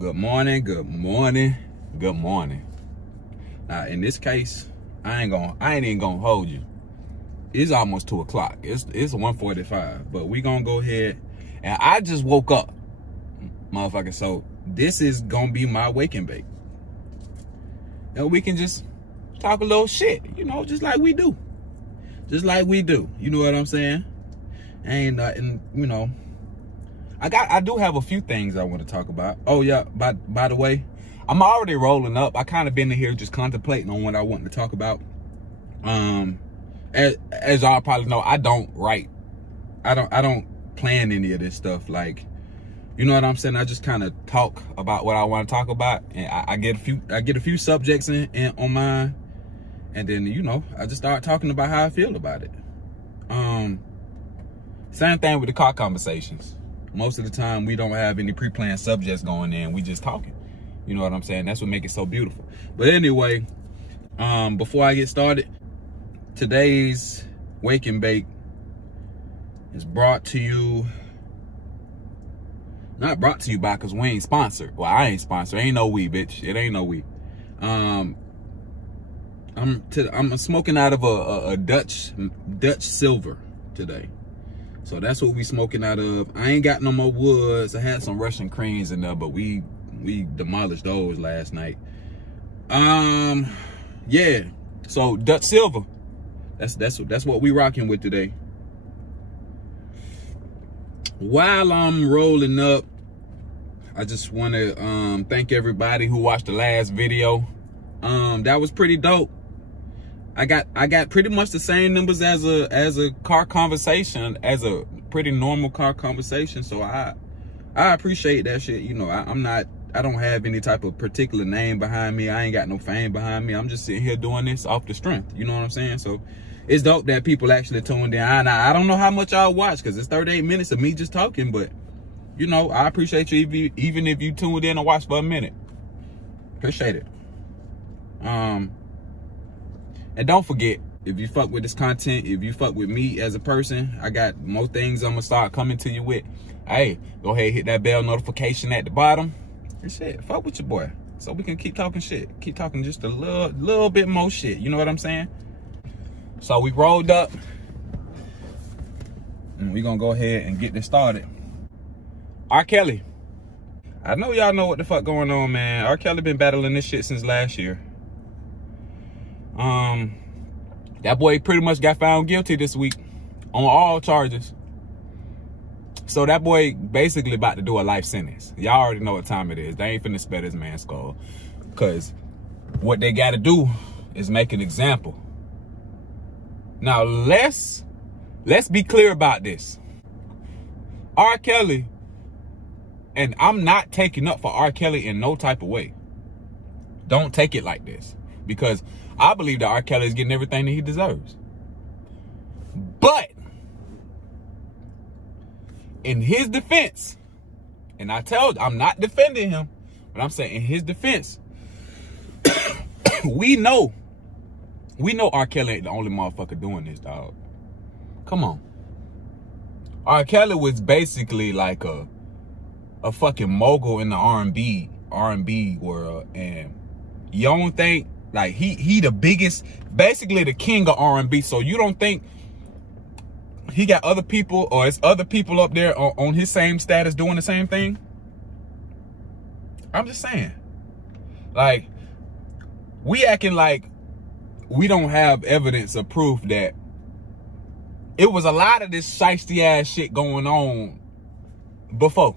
Good morning, good morning, good morning. Now, in this case, I ain't even gonna hold you. It's almost 2 o'clock. It's 1:45, but we gonna go ahead. And I just woke up, motherfucker. So this is gonna be my wake and bake. And we can just talk a little shit, you know, just like we do. Just like we do. You know what I'm saying? Ain't nothing, you know. I do have a few things I want to talk about. Oh yeah, by the way, I'm already rolling up. I kind of been in here just contemplating on what I want to talk about. As y'all probably know, I don't write. I don't plan any of this stuff. Like, you know what I'm saying? I just kind of talk about what I want to talk about, and I get a few subjects in on mine, and then, you know, I just start talking about how I feel about it. Same thing with the car conversations. Most of the time, we don't have any pre-planned subjects going in. We just talking. You know what I'm saying? That's what makes it so beautiful. But anyway, before I get started, today's Wake and Bake is brought to you, not brought to you by, because we ain't sponsored. Well, I ain't sponsored. Ain't no we, bitch. It ain't no we. I'm smoking out of a Dutch silver today. So that's what we smoking out of. I ain't got no more woods. I had some Russian creams in there, but we demolished those last night. Yeah. So Dutch silver. That's what we rocking with today. While I'm rolling up, I just want to thank everybody who watched the last video. That was pretty dope. I got pretty much the same numbers as a car conversation, as a pretty normal car conversation. So I appreciate that shit. You know, I don't have any type of particular name behind me. I ain't got no fame behind me. I'm just sitting here doing this off the strength. You know what I'm saying? So it's dope that people actually tuned in. I don't know how much y'all watch, because it's 38 minutes of me just talking, but you know, I appreciate you even if you tuned in and watched for a minute. Appreciate it. And don't forget, if you fuck with this content, if you fuck with me as a person, I got more things I'm gonna start coming to you with. Hey, go ahead, hit that bell notification at the bottom. And shit, fuck with your boy, so we can keep talking shit. Keep talking just a little bit more shit. You know what I'm saying? So we rolled up, and we gonna go ahead and get this started. R. Kelly. I know y'all know what the fuck going on, man. R. Kelly been battling this shit since last year. That boy pretty much got found guilty this week on all charges. So that boy basically about to do a life sentence. Y'all already know what time it is. They ain't finna spare this man's skull, because what they gotta do is make an example. Now let's be clear about this. R. Kelly, and I'm not taking up for R. Kelly in no type of way. Don't take it like this, because I believe that R. Kelly is getting everything that he deserves. But in his defense, and I'm not defending him, but I'm saying in his defense, we know R. Kelly ain't the only motherfucker doing this, dog. Come on. R. Kelly was basically like a fucking mogul in the R&B world, and you don't think, like, he the biggest, basically the king of R&B. So you don't think he got other people, or it's other people up there on his same status doing the same thing? I'm just saying. Like, we acting like we don't have evidence or proof that it was a lot of this shiesty ass shit going on before.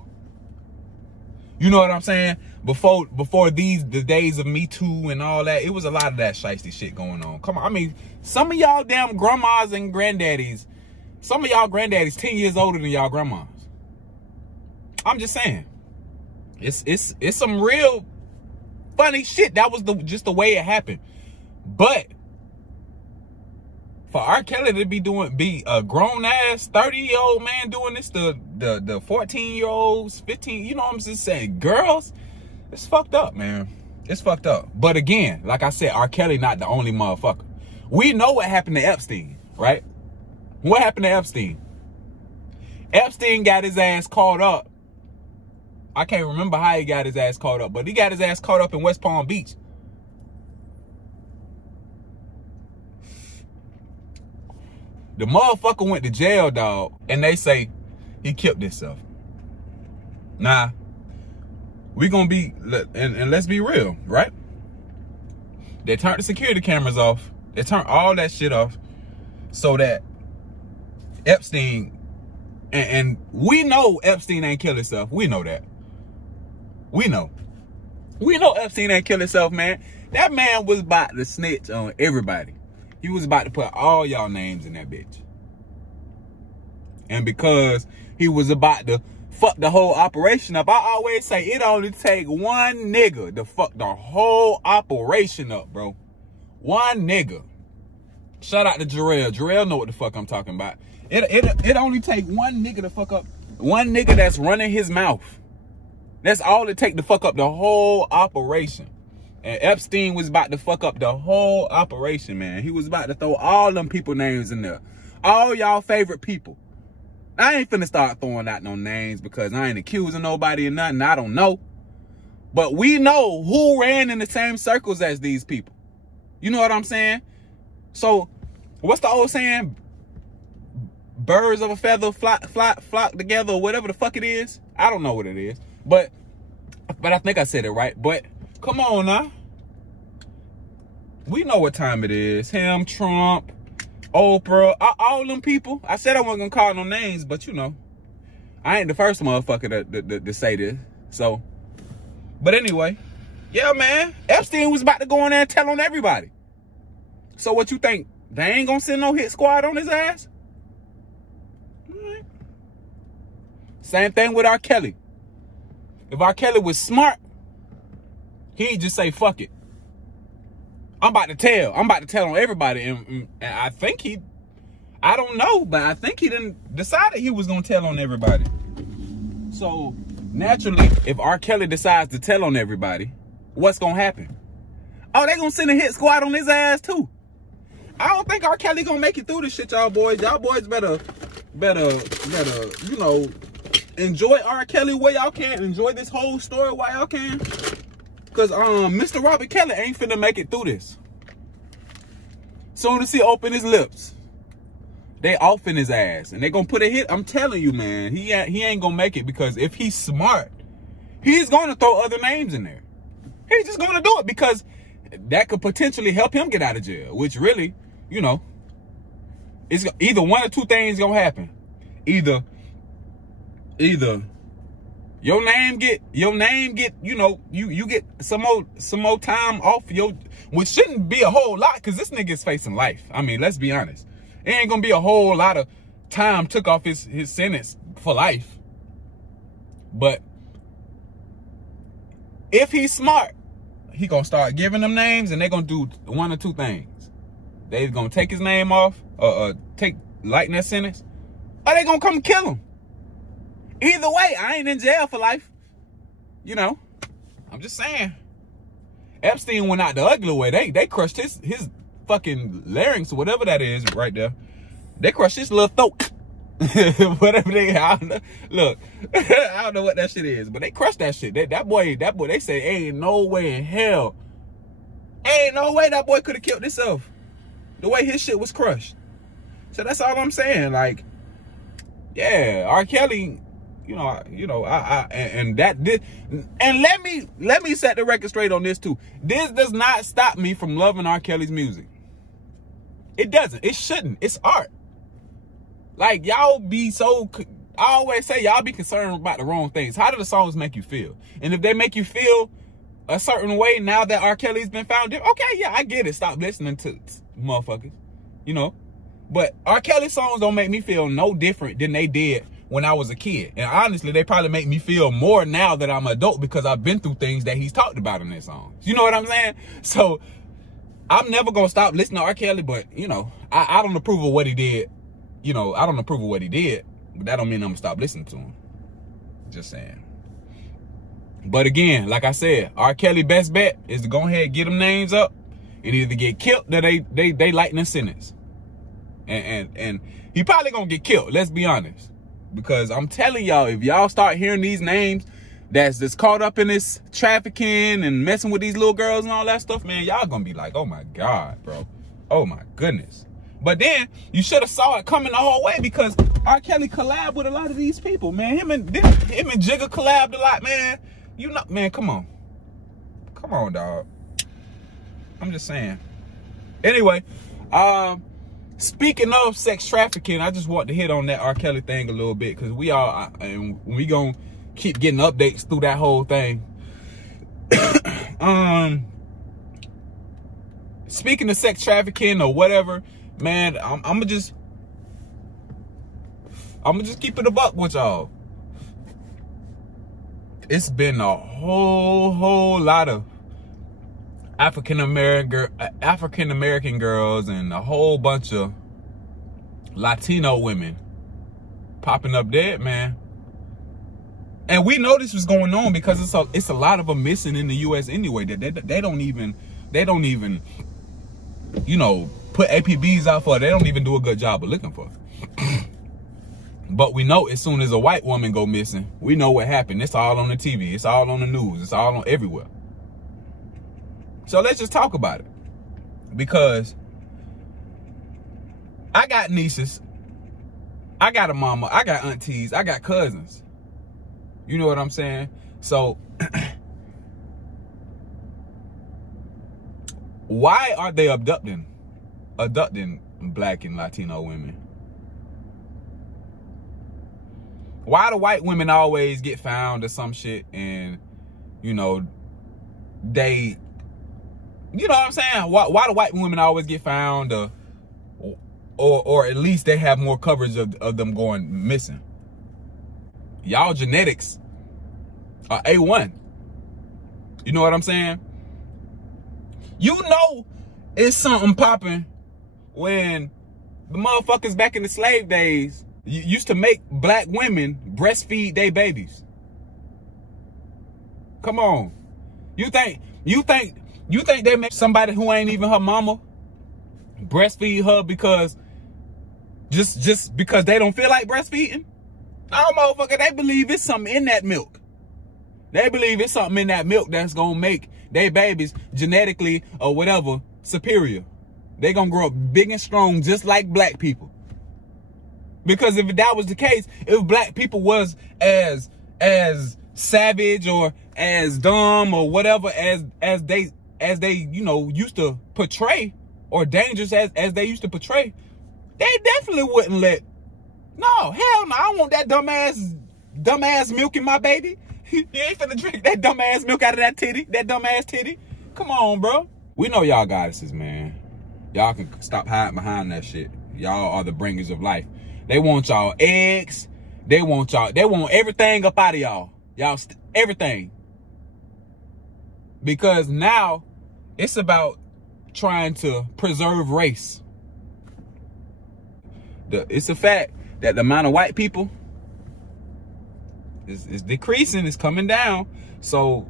You know what I'm saying? Before the days of Me Too and all that, it was a lot of that shiesty shit going on. Come on, I mean, some of y'all damn grandmas and granddaddies, some of y'all granddaddies 10 years older than y'all grandmas. I'm just saying, it's some real funny shit. That was just the way it happened. But for R. Kelly to be a grown ass 30-year-old man doing this, the 14-year-olds, 15, you know what I'm just saying, girls, it's fucked up, man. It's fucked up. But again, like I said, R. Kelly not the only motherfucker. We know what happened to Epstein, right? What happened to Epstein? Epstein got his ass caught up I can't remember how he got his ass caught up, but he got his ass caught up in West Palm Beach. The motherfucker went to jail, dog, and they say he killed himself. Nah, we gonna be, and let's be real, right? They turned the security cameras off. They turned all that shit off so that Epstein, and we know Epstein ain't kill himself. We know that. We know Epstein ain't kill himself, man. That man was about to snitch on everybody. He was about to put all y'all names in that bitch. And because he was about to fuck the whole operation up, I always say it only take one nigga to fuck the whole operation up, bro. One nigga. Shout out to Jarrell. Jarrell know what the fuck I'm talking about. It only take one nigga to fuck up. One nigga that's running his mouth. That's all it take to fuck up the whole operation. And Epstein was about to fuck up the whole operation, man. He was about to throw all them people names in there. All y'all favorite people. I ain't finna start throwing out no names because I ain't accusing nobody or nothing. I don't know. But we know who ran in the same circles as these people. You know what I'm saying? So, what's the old saying? Birds of a feather flock together, or whatever the fuck it is. I don't know what it is. But I think I said it right. But come on now. We know what time it is. Him, Trump, Oprah, all them people. I said I wasn't gonna call no names, but you know, I ain't the first motherfucker to say this. So, but anyway, yeah, man. Epstein was about to go in there and tell on everybody. So what you think? They ain't gonna send no hit squad on his ass? Right. Same thing with R. Kelly. If R. Kelly was smart, he'd just say, fuck it. I'm about to tell on everybody. And I think I don't know, but I think he didn't decide he was going to tell on everybody. So, naturally, if R. Kelly decides to tell on everybody, what's going to happen? Oh, they going to send a hit squad on his ass, too. I don't think R. Kelly going to make it through this shit, y'all boys. Y'all boys better, you know, enjoy R. Kelly where y'all can. Enjoy this whole story while y'all can. Because Mr. Robert Kelly ain't finna make it through this. Soon as he open his lips, they off in his ass. And they gonna put a hit. I'm telling you, man, he ain't gonna make it, because if he's smart, he's gonna throw other names in there. He's just gonna do it because that could potentially help him get out of jail. Which really, you know, it's either one or two things gonna happen. Either your name get, you know, you get some more time off your, which shouldn't be a whole lot, because this nigga's facing life. I mean, let's be honest. It ain't gonna be a whole lot of time took off his sentence for life. But if he's smart, he gonna start giving them names, and they gonna do one or two things. They gonna take his name off, lighten that sentence, or they gonna come kill him. Either way, I ain't in jail for life. You know, I'm just saying. Epstein went out the ugly way. They crushed his fucking larynx, or whatever that is right there. They crushed his little throat. Whatever they, I don't know. Look, I don't know what that shit is, but they crushed that shit. That boy, they say, ain't no way in hell. Ain't no way that boy could have killed himself. The way his shit was crushed. So that's all I'm saying. Like, yeah, R. Kelly, and let me set the record straight on this too. This does not stop me from loving R. Kelly's music. It doesn't. It shouldn't. It's art. Like, y'all be so, I always say, y'all be concerned about the wrong things. How do the songs make you feel? And if they make you feel a certain way now that R. Kelly's been found, okay, yeah, I get it. Stop listening to motherfuckers, you know. But R. Kelly songs don't make me feel no different than they did when I was a kid. And honestly, they probably make me feel more now that I'm an adult, because I've been through things that he's talked about in his songs. You know what I'm saying? So I'm never going to stop listening to R. Kelly, but, you know, I don't approve of what he did. You know, I don't approve of what he did, but that don't mean I'm going to stop listening to him. Just saying. But again, like I said, R. Kelly best bet is to go ahead and get them names up and either get killed or they lighten the sentence. And he probably going to get killed, let's be honest. Because I'm telling y'all, if y'all start hearing these names, that's caught up in this trafficking and messing with these little girls and all that stuff, man, y'all gonna be like, oh my God, bro. Oh my goodness. But then you should have saw it coming the whole way, because R. Kelly collabed with a lot of these people, man. Him and Jigga collabed a lot, man. You know, man, come on. Come on, dog. I'm just saying. Anyway, speaking of sex trafficking, I just want to hit on that R. Kelly thing a little bit, because we gonna keep getting updates through that whole thing. Speaking of sex trafficking or whatever, man, I'm gonna just keep it a buck with y'all. It's been a whole lot of African American girls and a whole bunch of Latino women popping up dead, man. And we know this was going on because it's a lot of them missing in the U.S. anyway. They don't even, you know, put APBs out for it. They don't even do a good job of looking for it. But we know as soon as a white woman go missing, we know what happened. It's all on the TV. It's all on the news. It's all on everywhere. So let's just talk about it. Because I got nieces. I got a mama. I got aunties. I got cousins. You know what I'm saying? So why are they abducting Black and Latino women? Why do white women always get found or some shit, and you know, they, you know what I'm saying? Why do white women always get found, or at least they have more coverage of them going missing? Y'all genetics are A1. You know what I'm saying? You know it's something popping when the motherfuckers back in the slave days used to make Black women breastfeed their babies. Come on. You think they make somebody who ain't even her mama breastfeed her because just because they don't feel like breastfeeding? No, motherfucker, they believe it's something in that milk. They believe it's something in that milk that's gonna make their babies genetically or whatever superior. They gonna grow up big and strong just like Black people. Because if that was the case, if Black people was as savage or as dumb or whatever as they you know used to portray, or dangerous as they used to portray, they definitely wouldn't let. No, hell no, I don't want that dumbass milk in my baby. You ain't finna drink that dumbass milk out of that dumbass titty. Come on, bro. We know y'all goddesses, man. Y'all can stop hiding behind that shit. Y'all are the bringers of life. They want y'all eggs. They want everything up out of y'all. Y'all, everything. Because now it's about trying to preserve race. It's a fact that the amount of white people is decreasing, it's coming down. So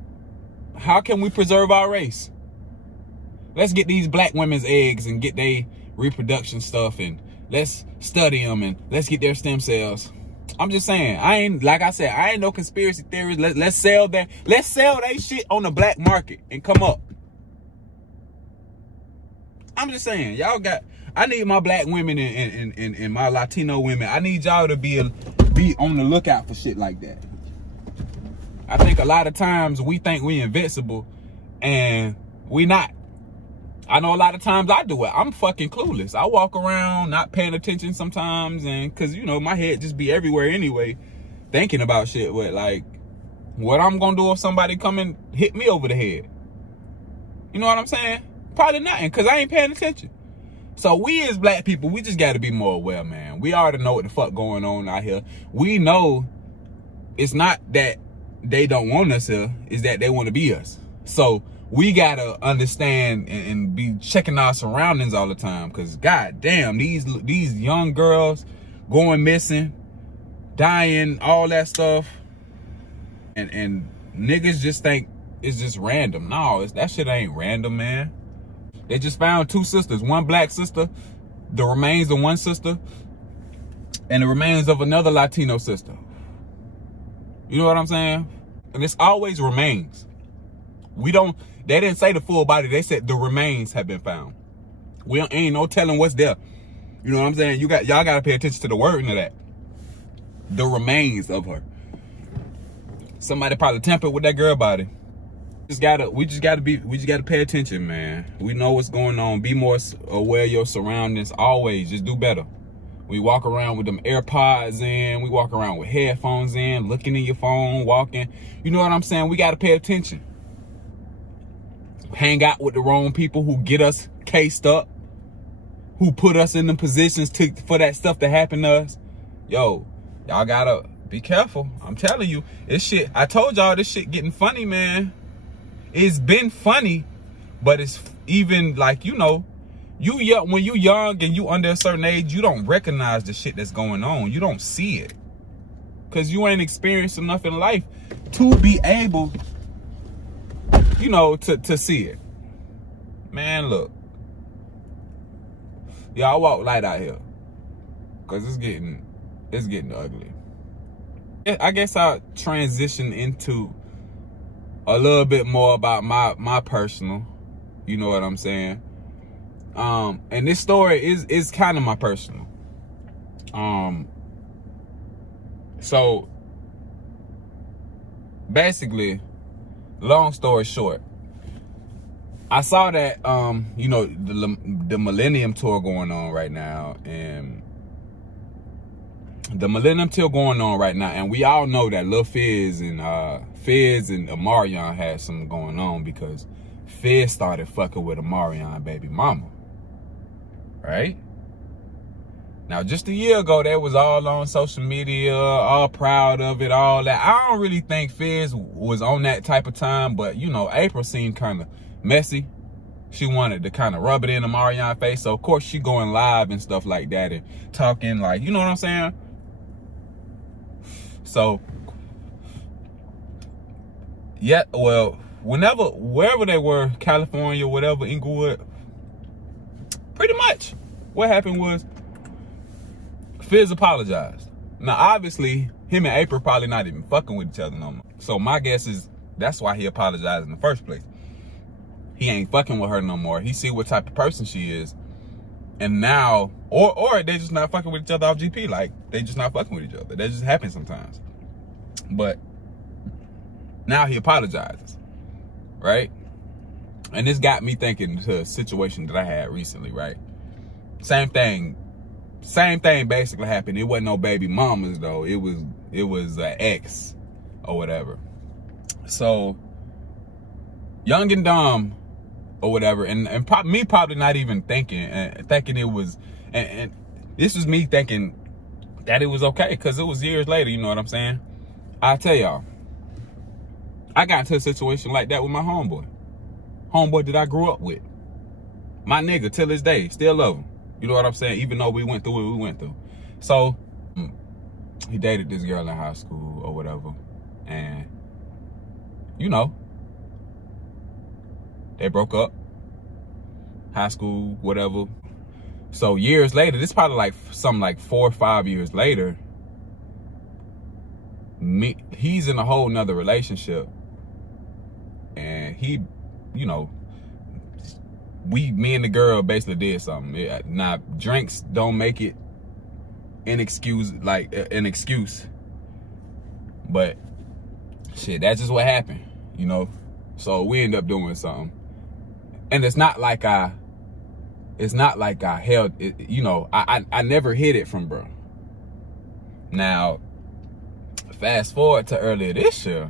how can we preserve our race? Let's get these Black women's eggs and get their reproduction stuff, and let's study them, and let's get their stem cells. I'm just saying, like I said, I ain't no conspiracy theorist. Let's sell that shit on the black market and come up. I'm just saying, y'all got, I need my Black women and my Latino women, I need y'all to be on the lookout for shit like that. I think a lot of times we think we invincible and we not. I know a lot of times I do it. I'm fucking clueless. I walk around not paying attention sometimes, and cause you know my head just be everywhere anyway, thinking about shit with like what I'm gonna do if somebody come and hit me over the head. You know what I'm saying? Probably nothing, cause I ain't paying attention. So we as Black people, we just gotta be more aware, man. We already know what the fuck going on out here. We know it's not that they don't want us here, it's that they want to be us. So we gotta understand and be checking our surroundings all the time, because goddamn, these young girls going missing, dying, all that stuff, and niggas just think it's just random. No, that shit ain't random, man. They just found 2 sisters, one Black sister, the remains of one sister, and the remains of another Latino sister. You know what I'm saying? And it's always remains. They didn't say the full body. They said the remains have been found. Ain't no telling what's there. You know what I'm saying? Y'all got to pay attention to the wording of that. The remains of her. Somebody probably tampered with that girl body. We just gotta pay attention, man. We know what's going on. Be more aware of your surroundings. Always, just do better. We walk around with them AirPods in. We walk around with headphones in, looking in your phone, walking. You know what I'm saying? We gotta pay attention. Hang out with the wrong people who get us cased up, who put us in the positions for that stuff to happen to us. Yo, y'all gotta be careful. I'm telling you, this shit, I told y'all this shit getting funny, man. It's been funny, but it's even like, you know, when you young and you under a certain age, you don't recognize the shit that's going on. You don't see it. Because you ain't experienced enough in life to be able, you know, to see it. Man, look. Y'all walk light out here. Because it's getting ugly. I guess I'll transition into a little bit more about my personal, you know what I'm saying? And this story is kind of my personal. So basically, long story short, I saw that you know, the Millennium Tour going on right now, and we all know that Lil Fizz and Omarion had something going on, because Fizz started fucking with Omarion baby mama, right? Now, just a year ago, they was all on social media, all proud of it, all that. I don't really think Fizz was on that type of time, but, you know, April seemed kind of messy. She wanted to kind of rub it in Omarion's face, so, of course, she going live and stuff like that and talking like, you know what I'm saying? So, yeah, well, wherever they were, California, whatever, Inglewood, pretty much what happened was Fizz apologized. Now, obviously, him and April probably not even fucking with each other no more. So my guess is that's why he apologized in the first place. He ain't fucking with her no more. He see what type of person she is. And now, or they just not fucking with each other off GP. Like, they just not fucking with each other. That just happens sometimes. But now he apologizes, right? And this got me thinking to a situation that I had recently, right? Same thing basically happened. It wasn't no baby mamas though. It was an ex or whatever. So young and dumb or whatever, and me probably not even thinking it was, and this was me thinking that it was okay because it was years later. You know what I'm saying? I tell y'all, I got into a situation like that with my homeboy that I grew up with. My nigga till this day, still love him. You know what I'm saying? Even though we went through what we went through. So he dated this girl in high school or whatever, and you know, they broke up. High school, whatever. So years later, this is probably like something like 4 or 5 years later, he's in a whole nother relationship, and he, you know, me and the girl basically did something. Now, drinks don't make it an excuse, but shit, that's just what happened, you know. So we end up doing something, and it's not like I held it, you know. I never hid it from bro. Now, fast forward to earlier this year,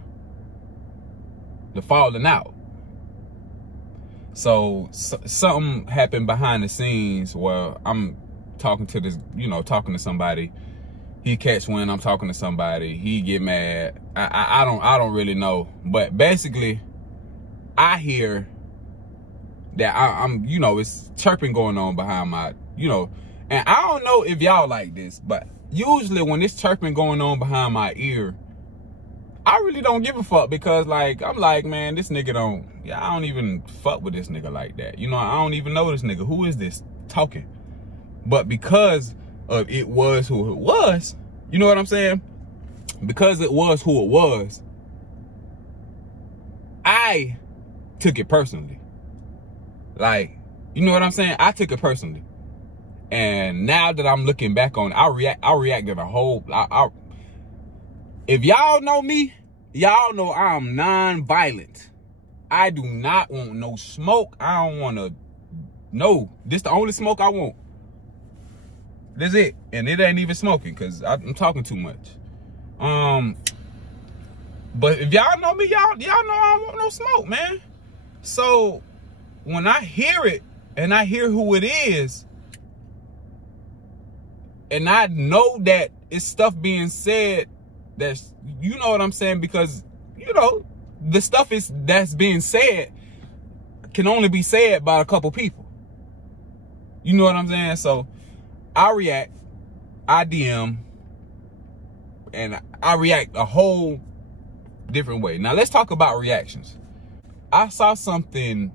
the falling out. So something happened behind the scenes where I'm talking to this, you know, talking to somebody. He catch wind I'm talking to somebody. He get mad. I don't really know, but basically, I hear that I'm, you know, it's chirping going on behind my, you know, and I don't know if y'all like this, but usually when it's chirping going on behind my ear, I really don't give a fuck, because like, I'm like, man, this nigga I don't even fuck with this nigga like that. You know, I don't even know this nigga. Who is this talking? But because of it was who it was, you know what I'm saying? Because it was who it was, I took it personally. Like, you know what I'm saying? I took it personally. And now that I'm looking back on it, I reacted a whole, if y'all know me, y'all know I'm non-violent. I do not want no smoke. I don't want to, no, this the only smoke I want. That's it. And it ain't even smoking because I'm talking too much. But if y'all know me, y'all know I don't want no smoke, man. So when I hear it and I hear who it is, and I know that it's stuff being said that's, you know what I'm saying, because, you know, the stuff that's being said can only be said by a couple people. You know what I'm saying? So I react, I DM, and I react a whole different way. Now let's talk about reactions. I saw something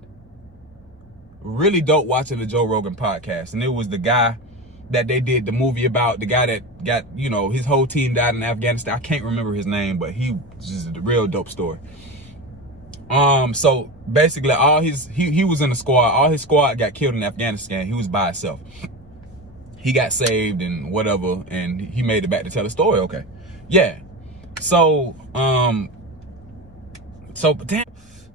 really dope watching the Joe Rogan podcast, and it was the guy that they did the movie about, the guy that got, you know, his whole team died in Afghanistan. I can't remember his name, but he just a real dope story. So basically he was in the squad. All his squad got killed in Afghanistan. He was by himself. He got saved and whatever, and he made it back to tell the story. Okay. Yeah. So, damn,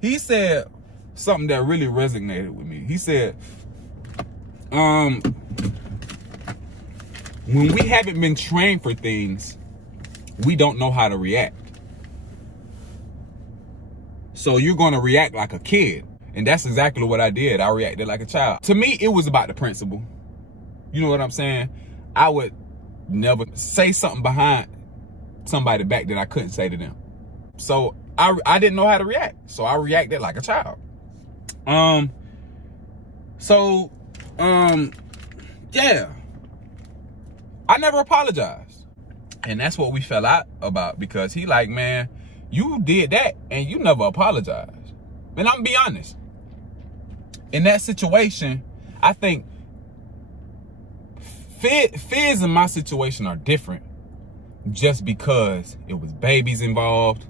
he said something that really resonated with me. He said, when we haven't been trained for things, we don't know how to react. So you're going to react like a kid. And that's exactly what I did. I reacted like a child. To me, it was about the principle. You know what I'm saying? I would never say something behind somebody back that I couldn't say to them. So I didn't know how to react. So I reacted like a child. Yeah. I never apologized. And that's what we fell out about, because he like, man, you did that and you never apologized. And I'm gonna be honest. In that situation, I think Fizz and my situation are different just because it was babies involved.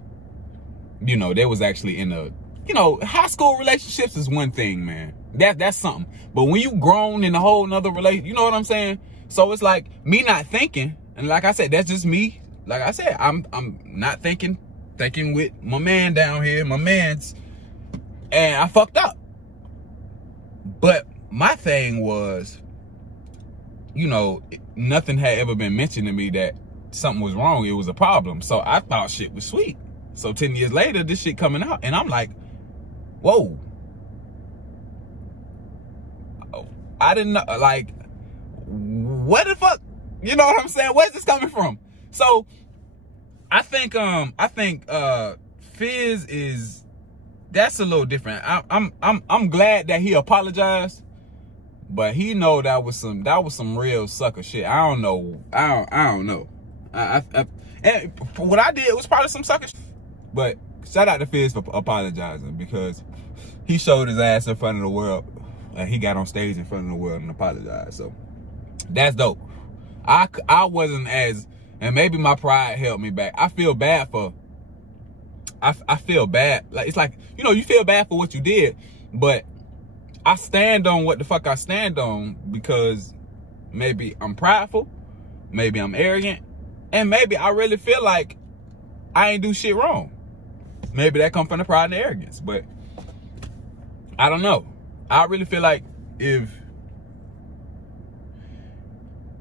You know, they was actually in a, you know, high school relationships is one thing, man. That's something. But when you grown in a whole nother relationship, you know what I'm saying? So it's like me not thinking, and like I said, that's just me. Like I said, I'm not thinking with my man down here, my man's, and I fucked up. But my thing was, you know, nothing had ever been mentioned to me that something was wrong. It was a problem. So I thought shit was sweet. So 10 years later, this shit coming out, and I'm like, whoa. I didn't know, like, what the fuck? You know what I'm saying? Where's this coming from? So I think Fizz is, that's a little different. I'm glad that he apologized, but he know that was some real sucker shit. I don't know. And what I did was probably some sucker shit. But shout out to Fizz for apologizing, because he showed his ass in front of the world, and he got on stage in front of the world and apologized. So that's dope. I wasn't as, and maybe my pride held me back. I feel bad for, I feel bad. Like, it's like, you know, you feel bad for what you did, but I stand on what the fuck I stand on, because maybe I'm prideful, maybe I'm arrogant, and maybe I really feel like I ain't do shit wrong. Maybe that come from the pride and the arrogance, but I don't know. I really feel like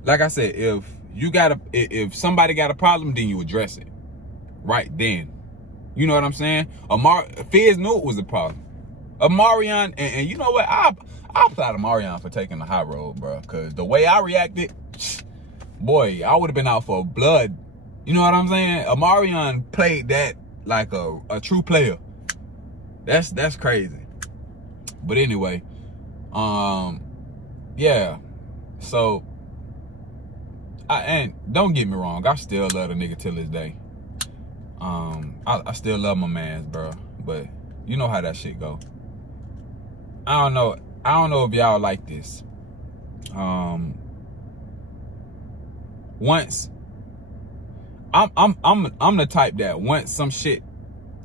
like I said, if somebody got a problem, then you address it right then. You know what I'm saying? Fizz knew it was a problem. Omarion, and you know what? I applaud Omarion for taking the high road, bro. Because the way I reacted, boy, I would have been out for blood. You know what I'm saying? Omarion played that like a true player. That's crazy. But anyway, yeah. So, and don't get me wrong, I still love the nigga till this day. I still love my mans, bro. But you know how that shit go. I don't know if y'all like this. Once I'm the type that once some shit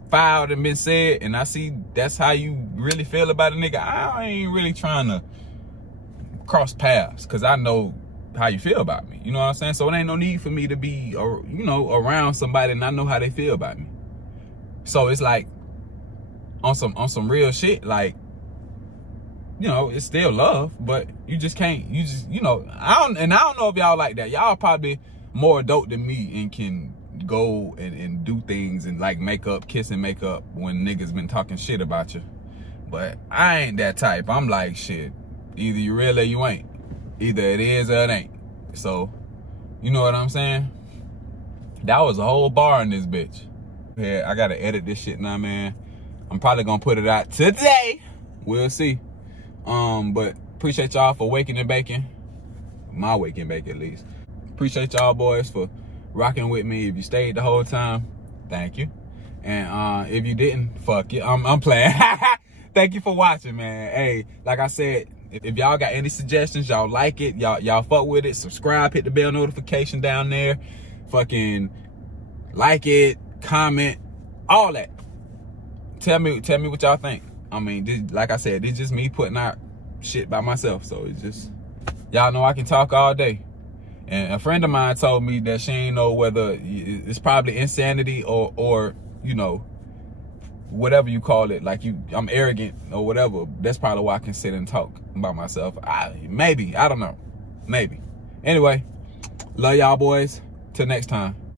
filed and been said, and I see that's how you really feel about a nigga, I ain't really trying to cross paths, because I know how you feel about me. You know what I'm saying? So it ain't no need for me to be, you know, around somebody and I know how they feel about me. So it's like, on some real shit, like, you know, it's still love, but you just can't, you know, I don't know if y'all like that. Y'all probably more adult than me and can go and do things and like kiss and make up when niggas been talking shit about you. But I ain't that type. I'm like, shit, either you real or you ain't. Either it is or it ain't. So, you know what I'm saying? That was a whole bar in this bitch. Yeah, I gotta edit this shit now, man. I'm probably gonna put it out today. We'll see. But appreciate y'all for waking and baking. My waking and bake, at least. Appreciate y'all boys for rocking with me. If you stayed the whole time, thank you. And if you didn't, fuck you. I'm playing. Thank you for watching, man. Hey, like I said, if y'all got any suggestions, y'all like it, y'all fuck with it, subscribe, hit the bell notification down there. Fucking like it, comment, all that. Tell me what y'all think. I mean, this, like I said, it's just me putting out shit by myself. So it's just, y'all know I can talk all day. And a friend of mine told me that she ain't know whether it's probably insanity or you know, whatever you call it, like I'm arrogant or whatever. That's probably why I can sit and talk by myself. Maybe, I don't know. Maybe. Anyway, love y'all boys. Till next time.